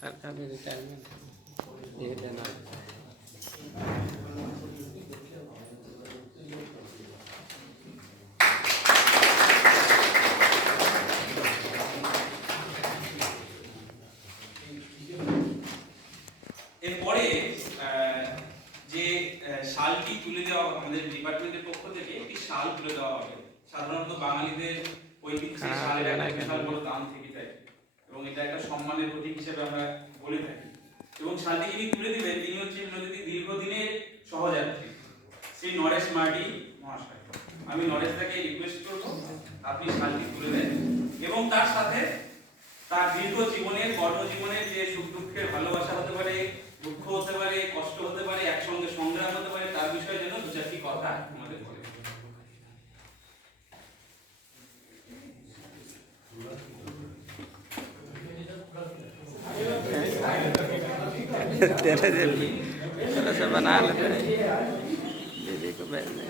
সরকারি রিটায়ারমেন্ট দিয়ে দেন। এরপরে যে শালটি তুলে দেওয়া আমাদের ডিপার্টমেন্টের পক্ষ থেকে একটি শাল তুলে দেওয়া হবে। সাধারণত বাঙালিদের ঐতিহ্যে শালের একটা বিশাল বড় দাম থেকে থাকে এবং এটা একটা সম্মানের প্রতীক হিসেবে আমরা বলে থাকি। এবং শালটি যিনি তুলে দিবেন তিনি হচ্ছেন নদীর দীর্ঘদিনের সহযাত্রী শ্রী নরেশ মার্ডি মহাশয়। আমি নরেশ দাকে রিকোয়েস্ট করব আপনি শালটি তুলে দেন এবং তার সাথে তার দীর্ঘ জীবনের কর্মজীবনের যে সুখ দুঃখের ভালোবাসা হতে পারে, দুঃখ হতে পারে, কষ্ট হতে পারে, একসঙ্গে সংগ্রাম হতে পারে, তার বিষয়ে যেন দু চারটি কথা আমাদের বলে। चलो से बना लेते हैं दीदी को भेजने।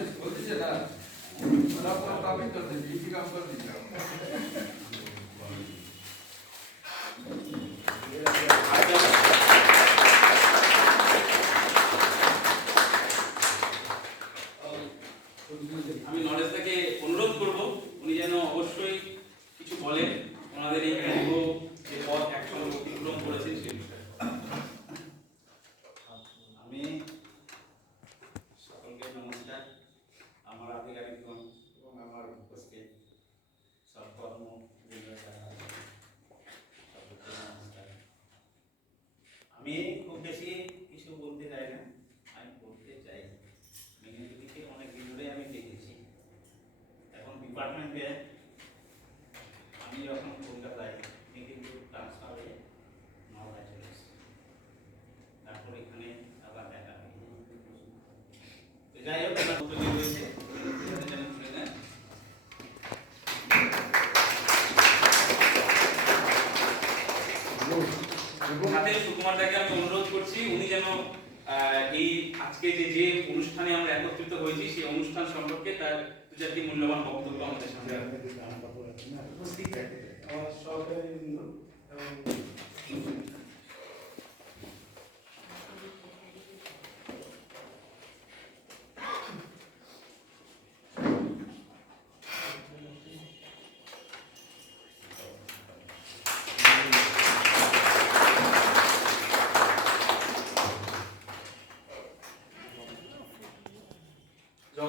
আমি নরেশ দাকে অনুরোধ করব উনি যেন অবশ্যই কিছু বলেন ওনাদের এই দীর্ঘ যে পথ একসঙ্গে অতিক্রম করেছেন সেই বিষয়ে। আমি সকলকে নমস্কার। আমার আধিকারিকগণ এবং আমার উপস্থিত সৎকর্ম নমস্কার। আমি খুব বেশি কিছু বলতে চাই না, আমি বলতে চাই মেঘনাদিকে অনেক দিন ধরে আমি দেখেছি। এখন ডিপার্টমেন্টে আমি যখন কলকাতায় কিন্তু ট্রান্সফার হয়ে নওগাঁয় চলে এসেছি, তারপর এখানে আবার দেখা হয়েছে। যাই হোক রয়েছে সাথে সুকুমার দাকে আমি অনুরোধ করছি উনি যেন এই আজকে যে অনুষ্ঠানে আমরা একত্রিত হয়েছি সেই অনুষ্ঠান সম্পর্কে তার দু চারটি মূল্যবান বক্তব্য আমাদের সামনে উপস্থিত থাকে। আমার সহকারী